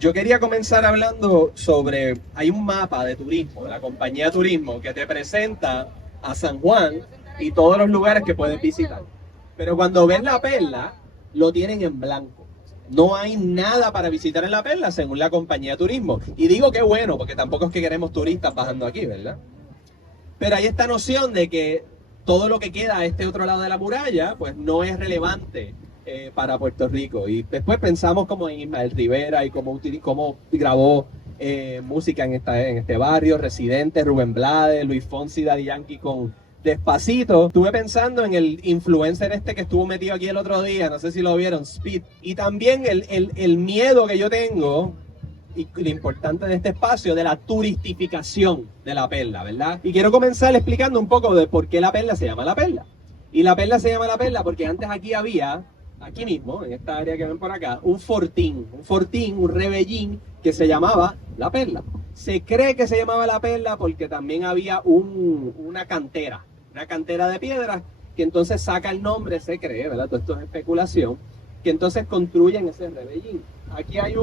Yo quería comenzar hablando sobre, hay un mapa de turismo, de la compañía de turismo, que te presenta a San Juan y todos los lugares que puedes visitar. Pero cuando ves la perla, lo tienen en blanco. No hay nada para visitar en la perla según la compañía de turismo. Y digo que bueno, porque tampoco es que queremos turistas bajando aquí, ¿verdad? Pero hay esta noción de que todo lo que queda a este otro lado de la muralla, pues no es relevante para Puerto Rico. Y después pensamos como en Ismael Rivera y cómo grabó música en este barrio, Residente, Rubén Blades, Luis Fonsi, Daddy Yankee con Despacito. Estuve pensando en el influencer este que estuvo metido aquí el otro día, no sé si lo vieron, Speed. Y también el miedo que yo tengo y lo importante de este espacio, de la turistificación de la perla, ¿verdad? Y quiero comenzar explicando un poco de por qué la perla se llama la perla. Y la perla se llama la perla porque antes aquí había, aquí mismo, en esta área que ven por acá, un fortín, un rebellín que se llamaba la perla. Se cree que se llamaba la perla porque también había una cantera de piedras que entonces saca el nombre, se cree, ¿verdad? Todo esto es especulación, que entonces construyen ese rebellín. Aquí hay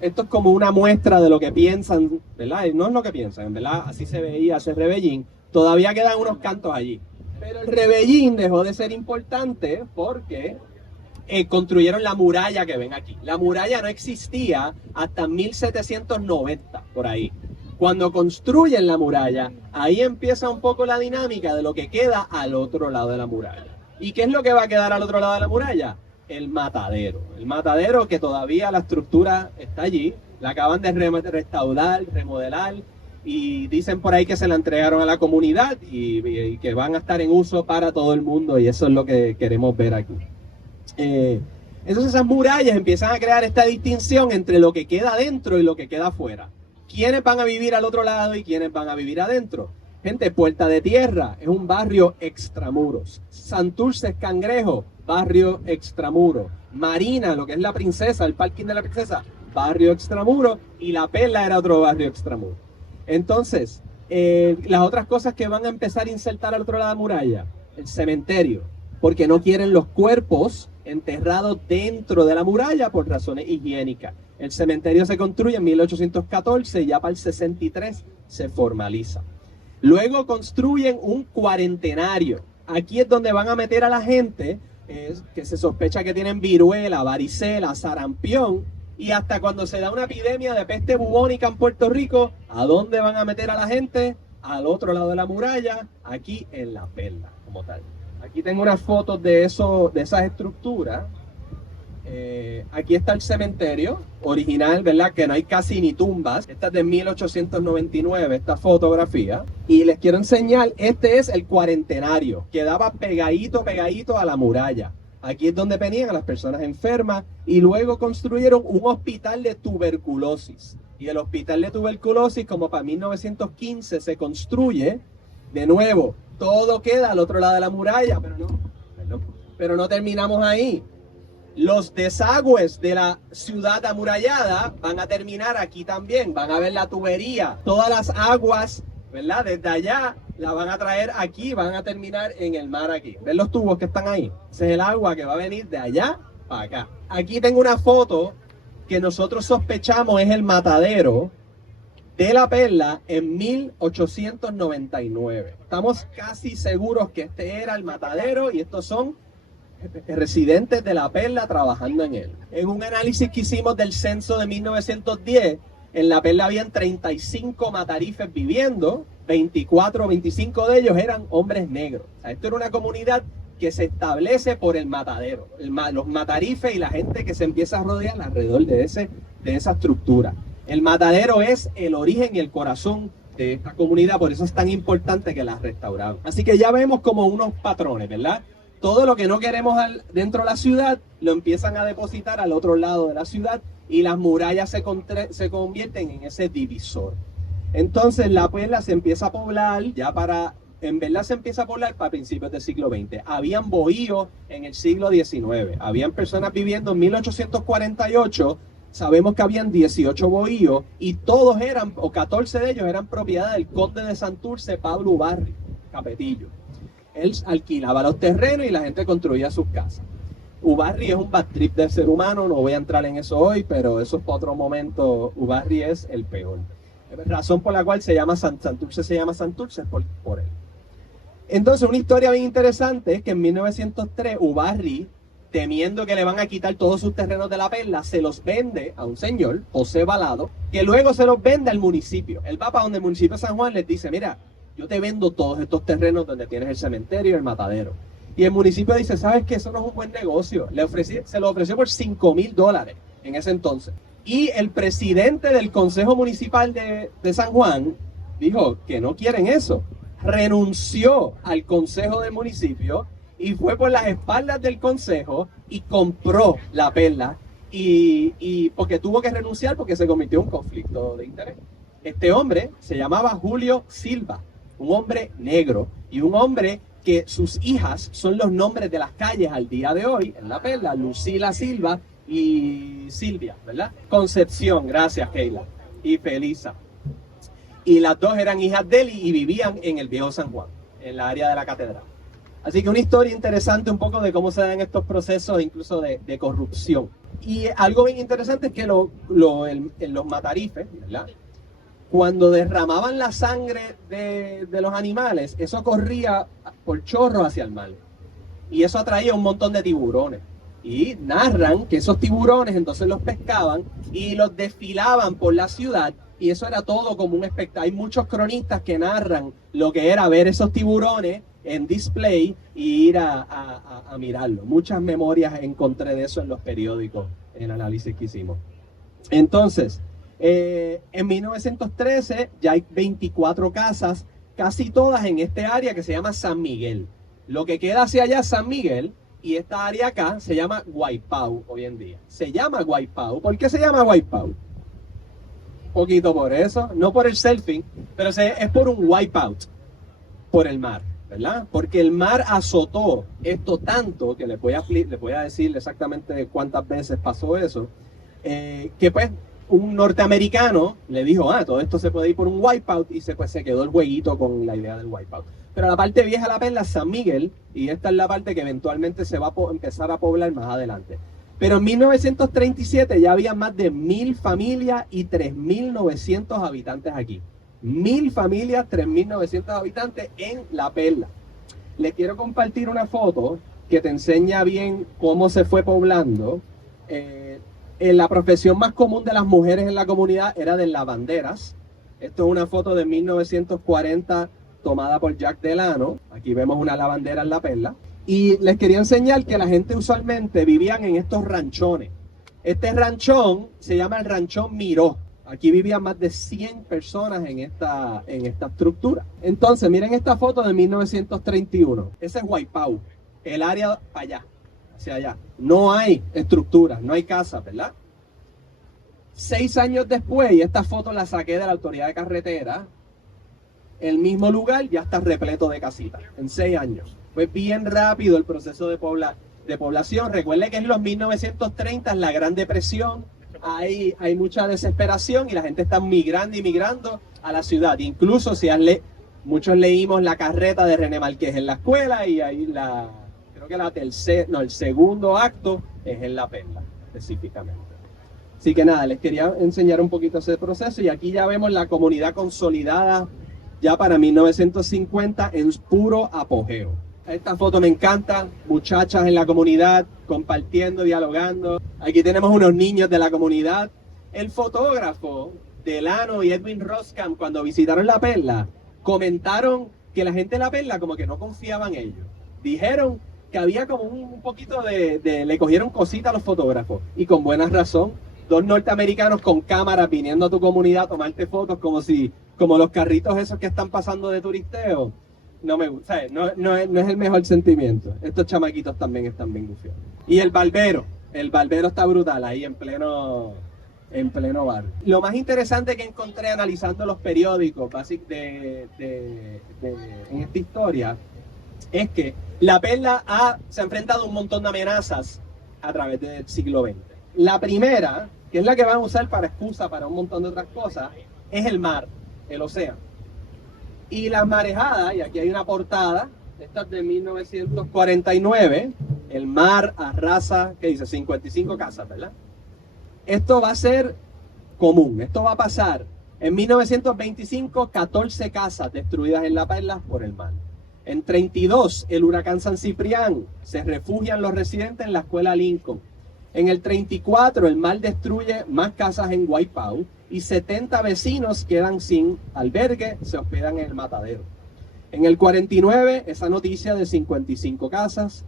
esto es como una muestra de lo que piensan, ¿verdad? No es lo que piensan, ¿verdad? Así se veía ese rebellín. Todavía quedan unos cantos allí. Pero el rebellín dejó de ser importante porque construyeron la muralla que ven aquí. La muralla no existía hasta 1790, por ahí. Cuando construyen la muralla, ahí empieza un poco la dinámica de lo que queda al otro lado de la muralla. ¿Y qué es lo que va a quedar al otro lado de la muralla? El matadero que todavía la estructura está allí, la acaban de restaurar, remodelar y dicen por ahí que se la entregaron a la comunidad y que van a estar en uso para todo el mundo y eso es lo que queremos ver aquí. Entonces esas murallas empiezan a crear esta distinción entre lo que queda adentro y lo que queda afuera. ¿Quiénes van a vivir al otro lado y quiénes van a vivir adentro? Gente, Puerta de Tierra es un barrio extramuros. Santurce Cangrejo, barrio extramuros. Marina, lo que es la Princesa, el parking de la Princesa, barrio extramuros. Y La Perla era otro barrio extramuros. Entonces, las otras cosas que van a empezar a insertar al otro lado de la muralla, el cementerio, porque no quieren los cuerpos enterrados dentro de la muralla por razones higiénicas. El cementerio se construye en 1814 y ya para el 63 se formaliza. Luego construyen un cuarentenario. Aquí es donde van a meter a la gente que se sospecha que tienen viruela, varicela, sarampión. Y hasta cuando se da una epidemia de peste bubónica en Puerto Rico, ¿a dónde van a meter a la gente? Al otro lado de la muralla, aquí en La Perla, como tal. Aquí tengo unas fotos de esas estructuras. Aquí está el cementerio original, ¿verdad? Que no hay casi ni tumbas. Esta es de 1899, esta fotografía. Y les quiero enseñar, este es el cuarentenario. Quedaba pegadito a la muralla. Aquí es donde venían a las personas enfermas. Y luego construyeron un hospital de tuberculosis. Y el hospital de tuberculosis, como para 1915, se construye. De nuevo, todo queda al otro lado de la muralla, pero no terminamos ahí. Los desagües de la ciudad amurallada van a terminar aquí también. Van a ver la tubería. Todas las aguas, ¿verdad? Desde allá la van a traer aquí, van a terminar en el mar aquí. ¿Ven los tubos que están ahí? Ese es el agua que va a venir de allá para acá. Aquí tengo una foto que nosotros sospechamos es el matadero de La Perla en 1899. Estamos casi seguros que este era el matadero y estos son residentes de La Perla trabajando en él. En un análisis que hicimos del censo de 1910, en La Perla habían 35 matarifes viviendo, 24 o 25 de ellos eran hombres negros. O sea, esto era una comunidad que se establece por el matadero, los matarifes y la gente que se empieza a rodear alrededor de esa estructura. El matadero es el origen y el corazón de esta comunidad, por eso es tan importante que la restauraron. Así que ya vemos como unos patrones, ¿verdad? Todo lo que no queremos dentro de la ciudad lo empiezan a depositar al otro lado de la ciudad y las murallas se convierten en ese divisor. Entonces La Perla se empieza a poblar, en verdad se empieza a poblar para principios del siglo XX. Habían bohíos en el siglo XIX, habían personas viviendo en 1848, sabemos que habían 18 bohíos y todos eran, o 14 de ellos eran propiedad del conde de Santurce, Pablo Ubarri Capetillo. Él alquilaba los terrenos y la gente construía sus casas. Ubarri es un bad trip del ser humano, no voy a entrar en eso hoy, pero eso es para otro momento. Ubarri es el peor. Razón por la cual se llama Santurce es por él. Entonces, una historia bien interesante es que en 1903 Ubarri, temiendo que le van a quitar todos sus terrenos de La Perla, se los vende a un señor, José Balado, que luego se los vende al municipio. Él va para donde el municipio de San Juan les dice, mira, yo te vendo todos estos terrenos donde tienes el cementerio y el matadero. Y el municipio dice, ¿sabes qué? Eso no es un buen negocio. Se lo ofreció por $5,000 en ese entonces. Y el presidente del Consejo Municipal de San Juan dijo que no quieren eso. Renunció al consejo del municipio y fue por las espaldas del consejo y compró La Perla. Y porque tuvo que renunciar porque se convirtió en un conflicto de interés. Este hombre se llamaba Julio Silva, un hombre negro y un hombre que sus hijas son los nombres de las calles al día de hoy en La Perla, Lucila Silva y Silvia, ¿verdad? Concepción, gracias Keila, y Felisa. Y las dos eran hijas de él y vivían en el viejo San Juan, en la área de la catedral. Así que una historia interesante un poco de cómo se dan estos procesos incluso de corrupción. Y algo bien interesante es que en los matarifes, ¿verdad? Cuando derramaban la sangre de los animales, eso corría por chorros hacia el mar. Y eso atraía un montón de tiburones. Y narran que esos tiburones entonces los pescaban y los desfilaban por la ciudad. Y eso era todo como un espectáculo. Hay muchos cronistas que narran lo que era ver esos tiburones en display y ir a mirarlo. Muchas memorias encontré de eso en los periódicos, en el análisis que hicimos. Entonces, en 1913 ya hay 24 casas, casi todas en este área que se llama San Miguel. Lo que queda hacia allá es San Miguel y esta área acá se llama Guaipau hoy en día. Se llama Guaipau. ¿Por qué se llama Guaipau? Un poquito por eso, no por el selfie, pero es por un wipeout, por el mar, ¿verdad? Porque el mar azotó esto tanto, que les voy a decir exactamente cuántas veces pasó eso, que pues un norteamericano le dijo, todo esto se puede ir por un wipeout, y se quedó el jueguito con la idea del wipeout. Pero la parte vieja de La Perla es San Miguel, y esta es la parte que eventualmente se va a empezar a poblar más adelante. Pero en 1937 ya había más de 1,000 familias y 3,900 habitantes aquí. 1,000 familias, 3,900 habitantes en La Perla. Les quiero compartir una foto que te enseña bien cómo se fue poblando. La profesión más común de las mujeres en la comunidad era de lavanderas. Esto es una foto de 1940 tomada por Jack Delano. Aquí vemos una lavandera en La Perla. Y les quería enseñar que la gente usualmente vivían en estos ranchones. Este ranchón se llama el Ranchón Miró. Aquí vivían más de 100 personas en esta estructura. Entonces, miren esta foto de 1931. Ese es Guaipau, el área para allá, hacia allá. No hay estructuras, no hay casas, ¿verdad? 6 años después, y esta foto la saqué de la autoridad de carretera, el mismo lugar ya está repleto de casitas, en 6 años. Fue bien rápido el proceso de población. Recuerde que en los 1930, la Gran Depresión, hay mucha desesperación y la gente está migrando a la ciudad. Incluso si muchos leímos La Carreta de René Márquez en la escuela, y ahí creo que el segundo acto es en La Perla, específicamente. Así que nada, les quería enseñar un poquito ese proceso, y aquí ya vemos la comunidad consolidada ya para 1950 en puro apogeo. Esta foto me encanta, muchachas en la comunidad, compartiendo, dialogando. Aquí tenemos unos niños de la comunidad. El fotógrafo Delano y Edwin Roskam, cuando visitaron La Perla, comentaron que la gente de La Perla como que no confiaba en ellos. Dijeron que había como un poquito le cogieron cositas a los fotógrafos, y con buena razón. 2 norteamericanos con cámaras viniendo a tu comunidad a tomarte fotos como los carritos esos que están pasando de turisteo. No me gusta, ¿sabes? No es el mejor sentimiento. Estos chamaquitos también están bien gufiados. Y el barbero está brutal ahí en pleno bar. Lo más interesante que encontré analizando los periódicos en esta historia es que La Perla se ha enfrentado a un montón de amenazas a través del siglo XX. La primera, que es la que van a usar para excusa para un montón de otras cosas, es el mar, el océano. Y las marejadas, y aquí hay una portada, esta es de 1949, el mar arrasa, ¿qué dice? 55 casas, ¿verdad? Esto va a ser común, esto va a pasar. En 1925, 14 casas destruidas en La Perla por el mar. En 32, el huracán San Ciprián, se refugian los residentes en la escuela Lincoln. En el 34, el mar destruye más casas en Guaynabo y 70 vecinos quedan sin albergue, se hospedan en el matadero. En el 49, esa noticia de 55 casas.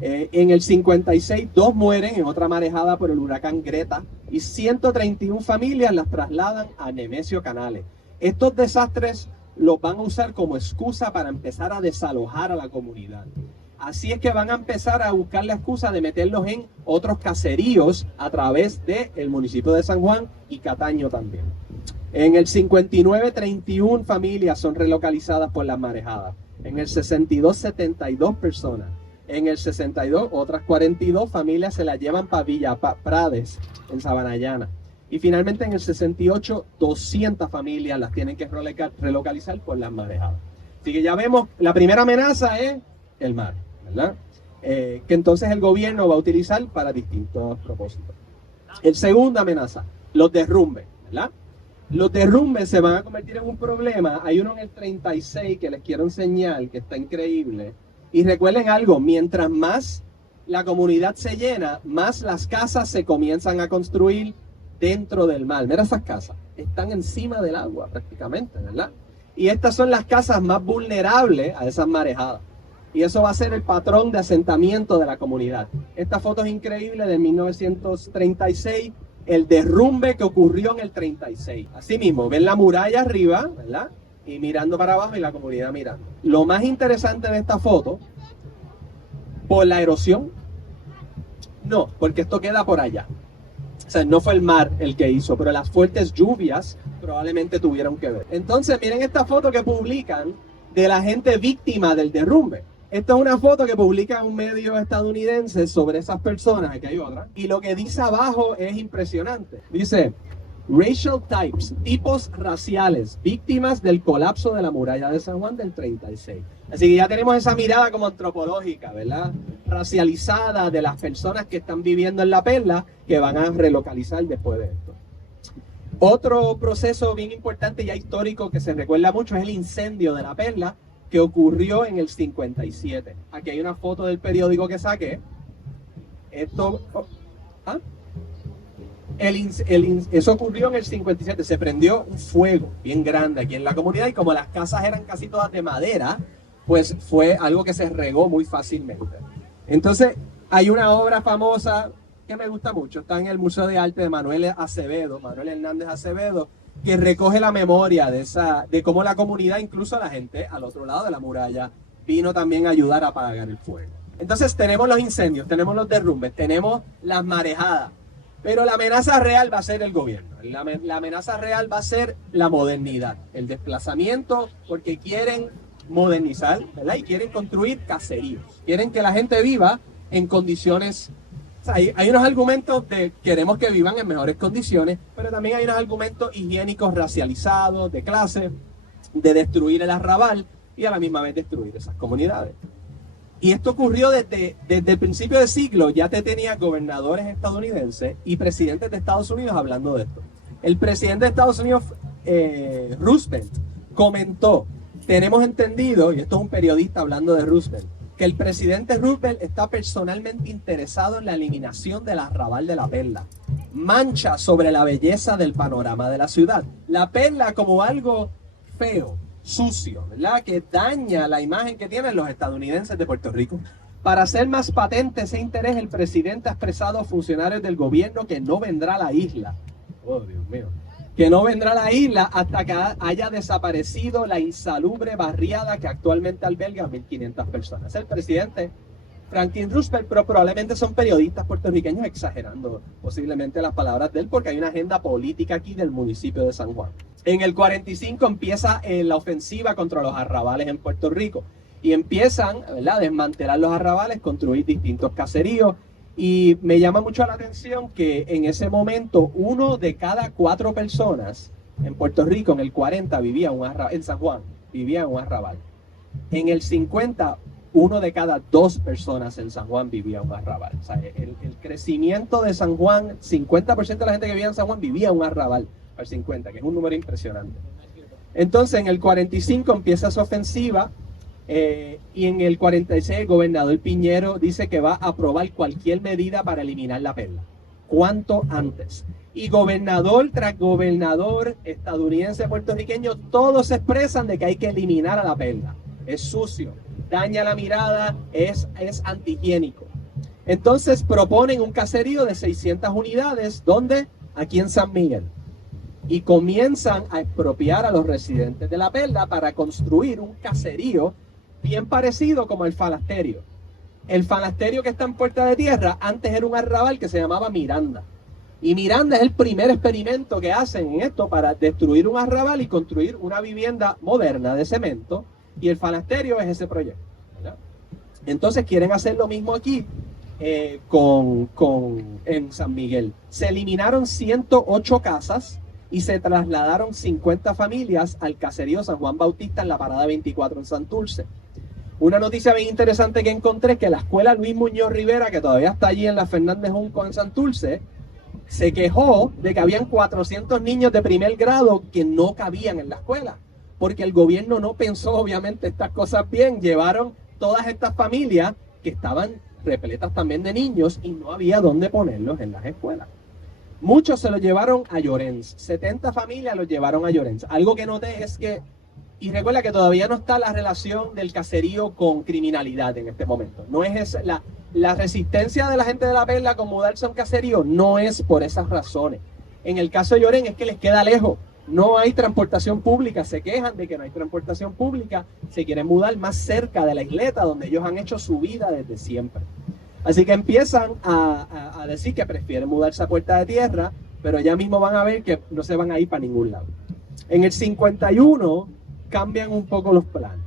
En el 56, 2 mueren en otra marejada por el huracán Greta y 131 familias las trasladan a Nemesio Canales. Estos desastres los van a usar como excusa para empezar a desalojar a la comunidad. Así es que van a empezar a buscar la excusa de meterlos en otros caseríos a través del municipio de San Juan y Cataño también. En el 59, 31 familias son relocalizadas por las marejadas. En el 62, 72 personas. En el 62, otras 42 familias se las llevan para Villa Prades, en Sabanayana. Y finalmente en el 68, 200 familias las tienen que relocalizar por las marejadas. Así que ya vemos, la primera amenaza es el mar, ¿verdad? Que entonces el gobierno va a utilizar para distintos propósitos. El segunda amenaza, los derrumbes, ¿verdad? Los derrumbes se van a convertir en un problema. Hay uno en el 36 que les quiero enseñar, que está increíble. Y recuerden algo, mientras más la comunidad se llena, más las casas se comienzan a construir dentro del mar. Mira esas casas, están encima del agua prácticamente, ¿verdad? Y estas son las casas más vulnerables a esas marejadas. Y eso va a ser el patrón de asentamiento de la comunidad. Esta foto es increíble de 1936, el derrumbe que ocurrió en el 36. Así mismo, ven la muralla arriba, ¿verdad? Y mirando para abajo y la comunidad mirando. Lo más interesante de esta foto, por la erosión, no, porque esto queda por allá. O sea, no fue el mar el que hizo, pero las fuertes lluvias probablemente tuvieron que ver. Entonces, miren esta foto que publican de la gente víctima del derrumbe. Esta es una foto que publica un medio estadounidense sobre esas personas, aquí hay otra. Y lo que dice abajo es impresionante. Dice, racial types, tipos raciales, víctimas del colapso de la muralla de San Juan del 36. Así que ya tenemos esa mirada como antropológica, ¿verdad? Racializada de las personas que están viviendo en La Perla, que van a relocalizar después de esto. Otro proceso bien importante ya histórico que se recuerda mucho es el incendio de La Perla, que ocurrió en el 57. Aquí hay una foto del periódico que saqué. Esto... ¿ah? Eso ocurrió en el 57, se prendió un fuego bien grande aquí en la comunidad y como las casas eran casi todas de madera, pues fue algo que se regó muy fácilmente. Entonces hay una obra famosa que me gusta mucho, está en el Museo de Arte de Manuel Hernández Acevedo, que recoge la memoria de cómo la comunidad, incluso la gente al otro lado de la muralla, vino también a ayudar a apagar el fuego. Entonces tenemos los incendios, tenemos los derrumbes, tenemos las marejadas. Pero la amenaza real va a ser el gobierno. La amenaza real va a ser la modernidad, el desplazamiento, porque quieren modernizar, ¿verdad? Y quieren construir caseríos. Quieren que la gente viva en condiciones... O sea, hay unos argumentos de queremos que vivan en mejores condiciones, pero también hay unos argumentos higiénicos racializados, de clase, de destruir el arrabal y a la misma vez destruir esas comunidades. Y esto ocurrió desde el principio del siglo, ya te tenía gobernadores estadounidenses y presidentes de Estados Unidos hablando de esto. El presidente de Estados Unidos, Roosevelt, comentó, tenemos entendido, y esto es un periodista hablando de Roosevelt, que el presidente Roosevelt está personalmente interesado en la eliminación del arrabal de La Perla. Mancha sobre la belleza del panorama de la ciudad. La Perla como algo feo, sucio, ¿verdad? Que daña la imagen que tienen los estadounidenses de Puerto Rico. Para hacer más patente ese interés, el presidente ha expresado a funcionarios del gobierno que no vendrá a la isla. Oh, Dios mío. Que no vendrá a la isla hasta que haya desaparecido la insalubre barriada que actualmente alberga a 1.500 personas. Es el presidente Franklin Roosevelt, pero probablemente son periodistas puertorriqueños exagerando posiblemente las palabras de él, porque hay una agenda política aquí del municipio de San Juan. En el 45 empieza la ofensiva contra los arrabales en Puerto Rico y empiezan, ¿verdad?, a desmantelar los arrabales, construir distintos caseríos. Y me llama mucho la atención que en ese momento 1 de cada 4 personas en Puerto Rico en el 40 vivía en San Juan, vivía en un arrabal. En el 50, 1 de cada 2 personas en San Juan vivía en un arrabal. O sea, el crecimiento de San Juan, 50% de la gente que vivía en San Juan vivía en un arrabal, al 50, que es un número impresionante. Entonces, en el 45 empieza su ofensiva, y en el 46 el gobernador Piñero dice que va a aprobar cualquier medida para eliminar la perla. ¿Cuánto antes? Y gobernador tras gobernador estadounidense, puertorriqueño, todos se expresan de que hay que eliminar a la perla. Es sucio, daña la mirada, es antihigiénico. Entonces proponen un caserío de 600 unidades, ¿dónde? Aquí en San Miguel. Y comienzan a expropiar a los residentes de la perla para construir un caserío bien parecido como el Falasterio. El Falasterio que está en Puerta de Tierra antes era un arrabal que se llamaba Miranda. Y Miranda es el primer experimento que hacen en esto para destruir un arrabal y construir una vivienda moderna de cemento. Y el Falasterio es ese proyecto, ¿verdad? Entonces quieren hacer lo mismo aquí en San Miguel. Se eliminaron 108 casas y se trasladaron 50 familias al caserío San Juan Bautista en la parada 24 en Santurce. Una noticia bien interesante que encontré es que la escuela Luis Muñoz Rivera, que todavía está allí en la Fernández Junco en Santurce, se quejó de que habían 400 niños de primer grado que no cabían en la escuela, porque el gobierno no pensó obviamente estas cosas bien. Llevaron todas estas familias que estaban repletas también de niños y no había dónde ponerlos en las escuelas. Muchos se los llevaron a Llorens, 70 familias los llevaron a Llorens. Algo que noté es que, y recuerda que todavía no está la relación del caserío con criminalidad en este momento. No es la resistencia de la gente de la perla con mudarse a un caserío, no es por esas razones. En el caso de Llorens es que les queda lejos. No hay transportación pública, se quejan de que no hay transportación pública, se quieren mudar más cerca de la isleta donde ellos han hecho su vida desde siempre. Así que empiezan a decir que prefieren mudarse a Puerta de Tierra, pero ya mismo van a ver que no se van a ir para ningún lado. En el 51 cambian un poco los planes.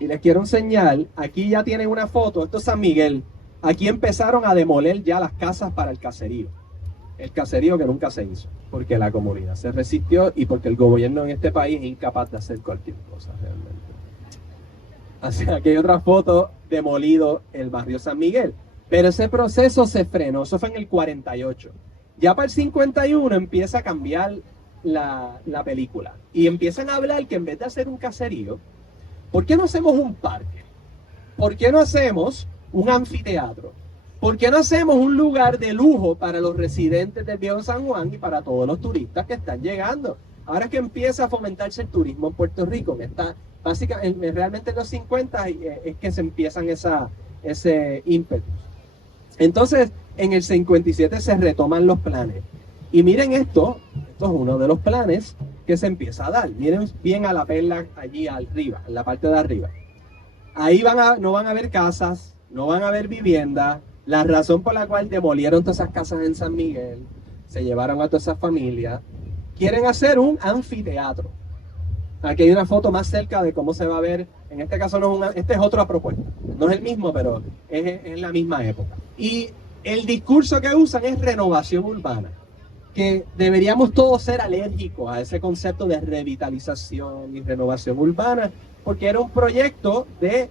Y les quiero enseñar, aquí ya tienen una foto, esto es San Miguel. Aquí empezaron a demoler ya las casas para el caserío. El caserío que nunca se hizo, porque la comunidad se resistió y porque el gobierno en este país es incapaz de hacer cualquier cosa realmente. Así que aquí hay otra foto, demolido el barrio San Miguel. Pero ese proceso se frenó, eso fue en el 48. Ya para el 51 empieza a cambiar la película. Y empiezan a hablar que en vez de hacer un caserío, ¿por qué no hacemos un parque? ¿Por qué no hacemos un anfiteatro? ¿Por qué no hacemos un lugar de lujo para los residentes del Viejo San Juan y para todos los turistas que están llegando? Ahora es que empieza a fomentarse el turismo en Puerto Rico, que está básicamente realmente en los 50 es que se empiezan ese ímpetu. Entonces, en el 57 se retoman los planes. Y miren esto es uno de los planes que se empieza a dar. Miren bien a la perla allí arriba, en la parte de arriba. Ahí no van a haber casas, no van a haber viviendas. La razón por la cual demolieron todas esas casas en San Miguel, se llevaron a todas esas familias, quieren hacer un anfiteatro. Aquí hay una foto más cerca de cómo se va a ver. En este caso este es otra propuesta. No es el mismo, pero es la misma época. Y el discurso que usan es renovación urbana. Que deberíamos todos ser alérgicos a ese concepto de revitalización y renovación urbana, porque era un proyecto de,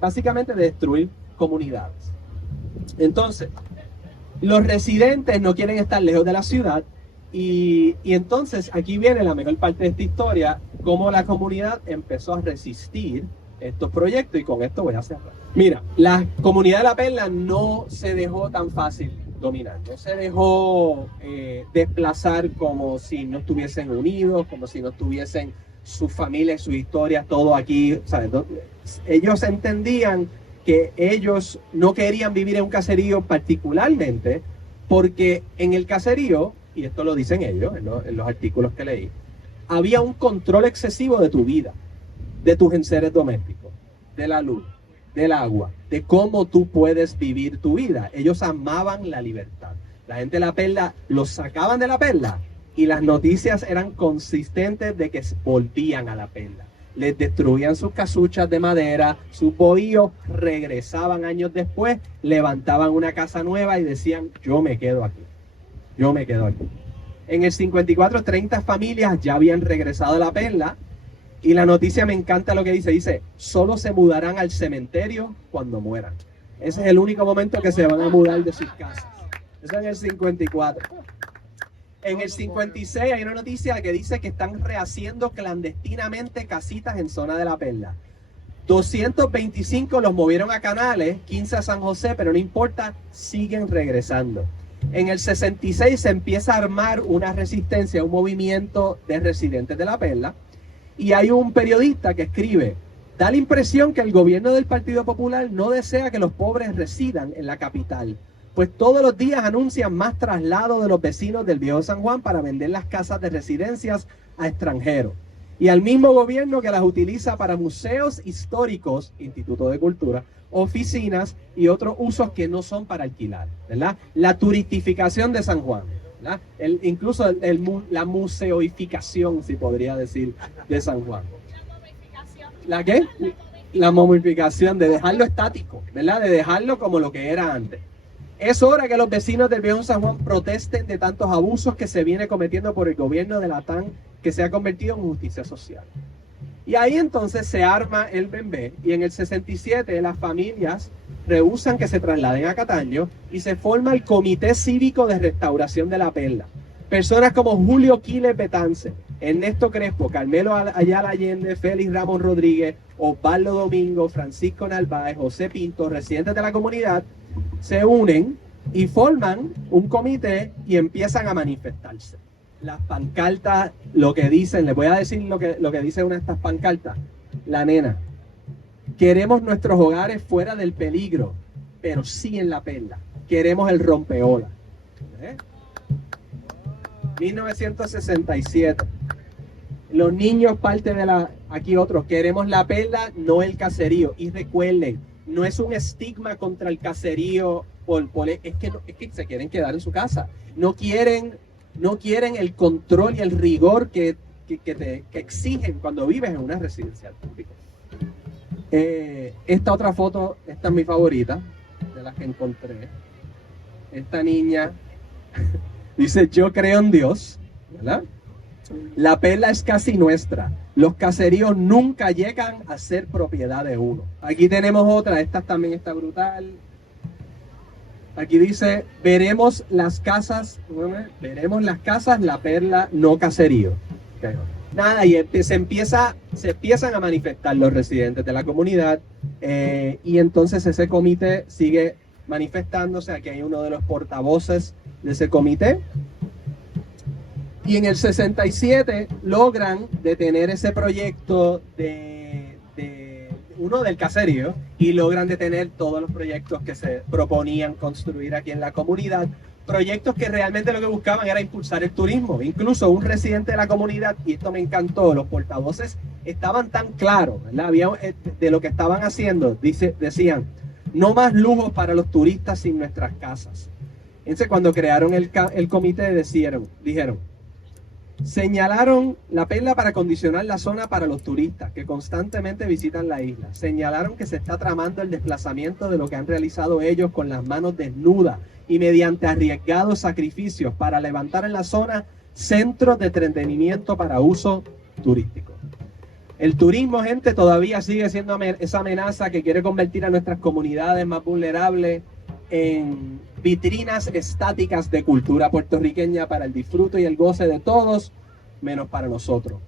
básicamente, de destruir comunidades. Entonces, los residentes no quieren estar lejos de la ciudad y entonces aquí viene la mejor parte de esta historia, cómo la comunidad empezó a resistir estos proyectos, y con esto voy a cerrar. Mira, la comunidad de La Perla no se dejó tan fácil dominar, no se dejó desplazar como si no estuviesen unidos, como si no estuviesen sus familias, sus historias, todo aquí, ¿sabes? Ellos entendían que ellos no querían vivir en un caserío particularmente porque en el caserío, y esto lo dicen ellos en los artículos que leí, había un control excesivo de tu vida, de tus enseres domésticos, de la luz, del agua, de cómo tú puedes vivir tu vida. Ellos amaban la libertad. La gente de La Perla los sacaban de La Perla y las noticias eran consistentes de que volvían a La Perla. Les destruían sus casuchas de madera, sus bohíos, regresaban años después, levantaban una casa nueva y decían, yo me quedo aquí, yo me quedo aquí. En el 54, 30 familias ya habían regresado a La Perla Y la noticia me encanta lo que dice, solo se mudarán al cementerio cuando mueran. Ese es el único momento que se van a mudar de sus casas. Eso en el 54. En el 56 hay una noticia que dice que están rehaciendo clandestinamente casitas en zona de La Perla. 225 los movieron a Canales, 15 a San José, pero no importa, siguen regresando. En el 66 se empieza a armar una resistencia, un movimiento de residentes de La Perla, y hay un periodista que escribe, da la impresión que el gobierno del Partido Popular no desea que los pobres residan en la capital, pues todos los días anuncian más traslado de los vecinos del Viejo San Juan para vender las casas de residencias a extranjeros. Y al mismo gobierno que las utiliza para museos históricos, Instituto de Cultura, oficinas y otros usos que no son para alquilar, ¿verdad? La turistificación de San Juan, ¿verdad? Incluso la museoificación, si podría decir, de San Juan. ¿La qué? La momificación, de dejarlo estático, ¿verdad? De dejarlo como lo que era antes. Es hora que los vecinos del Viejo San Juan protesten de tantos abusos que se viene cometiendo por el gobierno de Latán, que se ha convertido en justicia social. Y ahí entonces se arma el bembé, y en el 67 las familias rehúsan que se trasladen a Cataño y se forma el Comité Cívico de Restauración de La Perla. Personas como Julio Quiles Betance, Ernesto Crespo, Carmelo Ayala Allende, Félix Ramón Rodríguez, Osvaldo Domingo, Francisco Narváez, José Pinto, residentes de la comunidad, se unen y forman un comité y empiezan a manifestarse. Las pancartas, lo que dicen, les voy a decir lo que dice una de estas pancartas. La nena, queremos nuestros hogares fuera del peligro, pero sí en La Perla. Queremos el rompeola. 1967. Los niños parte de aquí otros, queremos La Perla, no el caserío. Y recuerden, no es un estigma contra el caserío, es que se quieren quedar en su casa. No quieren el control y el rigor que exigen cuando vives en una residencial pública. Esta otra foto, esta es mi favorita, de las que encontré. Esta niña dice, yo creo en Dios, ¿verdad? La Perla es casi nuestra. Los caseríos nunca llegan a ser propiedad de uno. Aquí tenemos otra, esta también está brutal. Aquí dice, veremos las casas, La Perla, no caserío. Okay. Nada, y se empiezan a manifestar los residentes de la comunidad, y entonces ese comité sigue manifestándose. Aquí hay uno de los portavoces de ese comité. Y en el 67 logran detener ese proyecto uno del caserío, y logran detener todos los proyectos que se proponían construir aquí en la comunidad. Proyectos que realmente lo que buscaban era impulsar el turismo. Incluso un residente de la comunidad, y esto me encantó, los portavoces estaban tan claros, ¿verdad? De lo que estaban haciendo. Decían, no más lujos para los turistas sin nuestras casas. Entonces, cuando crearon el comité, dijeron, señalaron La Perla para acondicionar la zona para los turistas que constantemente visitan la isla. Señalaron que se está tramando el desplazamiento de lo que han realizado ellos con las manos desnudas y mediante arriesgados sacrificios para levantar en la zona centros de entretenimiento para uso turístico. El turismo, gente, todavía sigue siendo esa amenaza que quiere convertir a nuestras comunidades más vulnerables en vitrinas estáticas de cultura puertorriqueña para el disfrute y el goce de todos, menos para nosotros.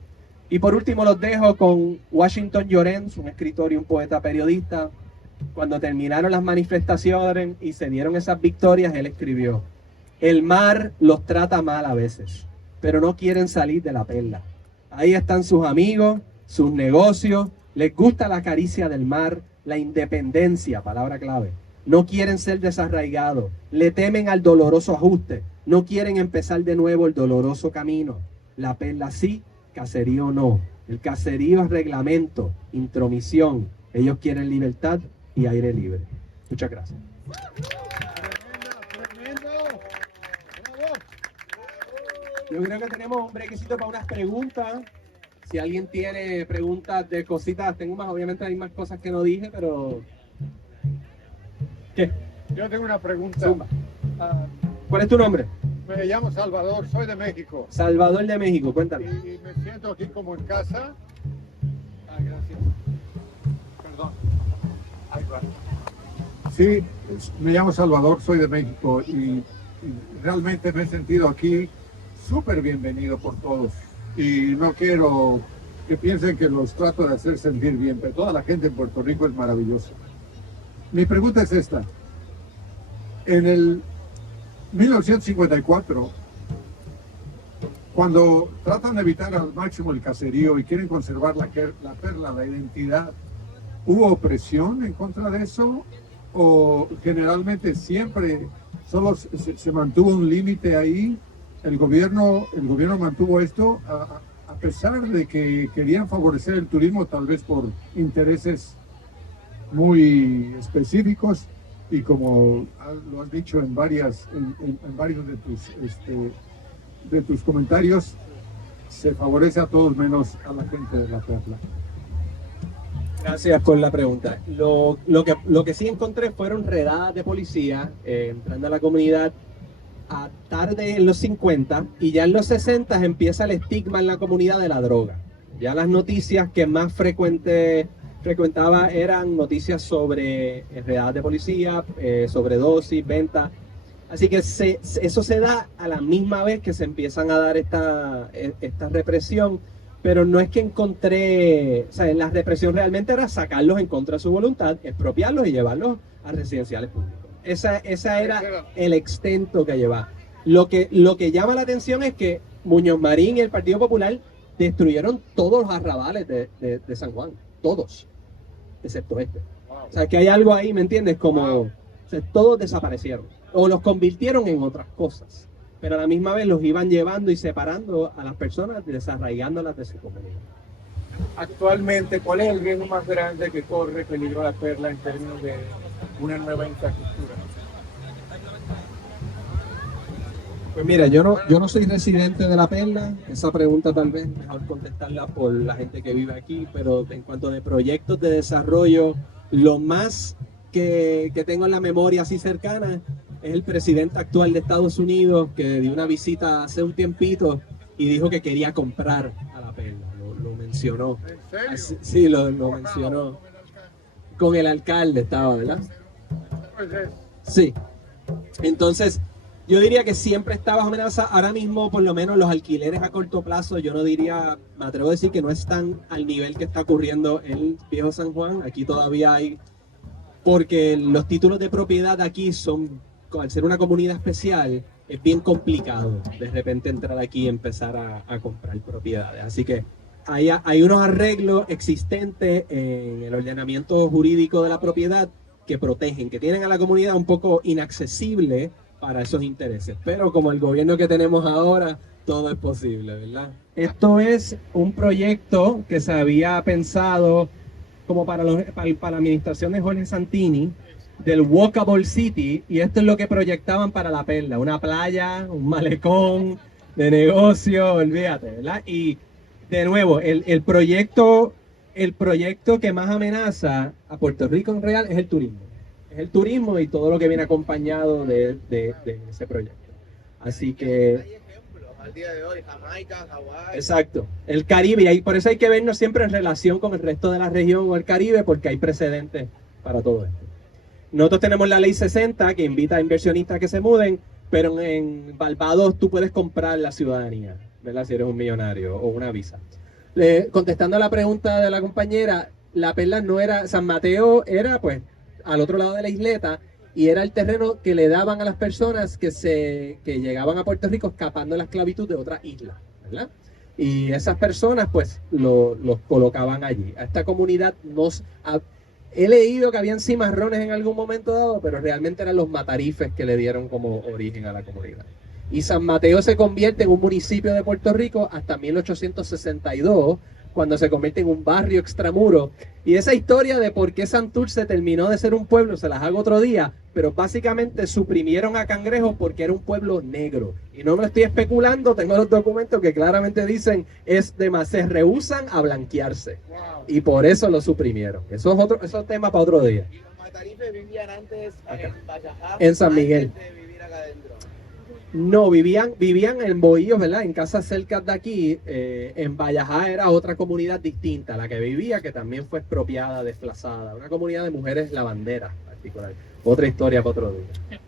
Y por último los dejo con Washington Llorens, un escritor y un poeta periodista. Cuando terminaron las manifestaciones y se dieron esas victorias, él escribió, el mar los trata mal a veces, pero no quieren salir de La Perla. Ahí están sus amigos, sus negocios, les gusta la caricia del mar, la independencia, palabra clave. No quieren ser desarraigados, le temen al doloroso ajuste, no quieren empezar de nuevo el doloroso camino. La Perla sí, caserío no. El caserío es reglamento, intromisión. Ellos quieren libertad y aire libre. Muchas gracias. Yo creo que tenemos un brequecito para unas preguntas. Si alguien tiene preguntas de cositas, tengo más, obviamente hay más cosas que no dije, pero... ¿Qué? Yo tengo una pregunta. ¿Cuál es tu nombre? Me llamo Salvador, soy de México. Salvador de México, cuéntame. Y me siento aquí como en casa. Sí, me llamo Salvador, soy de México y realmente me he sentido aquí súper bienvenido por todos. Y no quiero que piensen que los trato de hacer sentir bien, pero toda la gente en Puerto Rico es maravillosa. Mi pregunta es esta. En el 1954, cuando tratan de evitar al máximo el caserío y quieren conservar la perla, la identidad, ¿hubo opresión en contra de eso? ¿O generalmente siempre solo se mantuvo un límite ahí? El gobierno mantuvo esto a pesar de que querían favorecer el turismo, tal vez por intereses muy específicos, y como lo has dicho en varios de tus comentarios, se favorece a todos menos a la gente de la perla. Gracias por la pregunta. Lo que sí encontré fueron redadas de policía entrando a la comunidad a tarde en los 50, y ya en los 60 empieza el estigma en la comunidad de la droga. Ya las noticias que más frecuentaba eran noticias sobre redadas de policía, sobredosis, venta. Así que eso se da a la misma vez que se empiezan a dar esta represión, pero no es que encontré, o sea, la represión realmente era sacarlos en contra de su voluntad, expropiarlos y llevarlos a residenciales públicos. Esa era el extento que llevaba. Lo que llama la atención es que Muñoz Marín y el Partido Popular destruyeron todos los arrabales de San Juan, todos, excepto este. O sea, que hay algo ahí, ¿me entiendes? Como, o sea, todos desaparecieron o los convirtieron en otras cosas, pero a la misma vez los iban llevando y separando a las personas, desarraigándolas de su comunidad. Actualmente, ¿cuál es el riesgo más grande que corre peligro la perla en términos de una nueva infraestructura? Pues mira, yo no soy residente de La Perla. Esa pregunta tal vez mejor contestarla por la gente que vive aquí, pero en cuanto de proyectos de desarrollo, lo más que tengo en la memoria así cercana es el presidente actual de Estados Unidos, que dio una visita hace un tiempito y dijo que quería comprar a La Perla. Lo mencionó. ¿En serio? Sí, lo mencionó. Con el alcalde estaba, ¿verdad? Pues es. Sí. Entonces, yo diría que siempre está bajo amenaza. Ahora mismo, por lo menos, los alquileres a corto plazo, yo no diría, me atrevo a decir que no están al nivel que está ocurriendo en Viejo San Juan. Aquí todavía hay, porque los títulos de propiedad aquí son, al ser una comunidad especial, es bien complicado de repente entrar aquí y empezar a comprar propiedades. Así que hay unos arreglos existentes en el ordenamiento jurídico de la propiedad que protegen, que tienen a la comunidad un poco inaccesible para esos intereses. Pero como el gobierno que tenemos ahora, todo es posible, ¿verdad? Esto es un proyecto que se había pensado como para la administración de Jorge Santini, del Walkable City, y esto es lo que proyectaban para La Perla: una playa, un malecón de negocio, olvídate, ¿verdad? Y de nuevo, el proyecto que más amenaza a Puerto Rico en real es el turismo. Es el turismo y todo lo que viene acompañado de ese proyecto. Así que... Hay ejemplos al día de hoy, Jamaica, Hawái. Exacto, el Caribe, y por eso hay que vernos siempre en relación con el resto de la región o el Caribe, porque hay precedentes para todo esto. Nosotros tenemos la ley 60 que invita a inversionistas a que se muden, pero en Barbados tú puedes comprar la ciudadanía, ¿verdad? Si eres un millonario o una visa. Contestando a la pregunta de la compañera, La Perla no era, San Mateo era pues al otro lado de la isleta, y era el terreno que le daban a las personas que llegaban a Puerto Rico escapando de la esclavitud de otra isla, ¿verdad? Y esas personas pues los colocaban allí. A esta comunidad he leído que habían cimarrones en algún momento dado, pero realmente eran los matarifes que le dieron como origen a la comunidad. Y San Mateo se convierte en un municipio de Puerto Rico hasta 1862, cuando se convierte en un barrio extramuro. Y esa historia de por qué Santurce terminó de ser un pueblo, se las hago otro día, pero básicamente suprimieron a Cangrejos porque era un pueblo negro. Y no me lo estoy especulando, tengo los documentos que claramente dicen, se rehúsan a blanquearse. Wow. Y por eso lo suprimieron. Eso es tema para otro día. Y los matarifes vivían antes Acá. en Vallajá, En San Miguel. antes de vivir acá adentro. No, vivían en bohíos, ¿verdad? En casas cerca de aquí. En Vallajá era otra comunidad distinta, la que vivía, que también fue expropiada, desplazada. Una comunidad de mujeres lavanderas particular. Otra historia para otro día.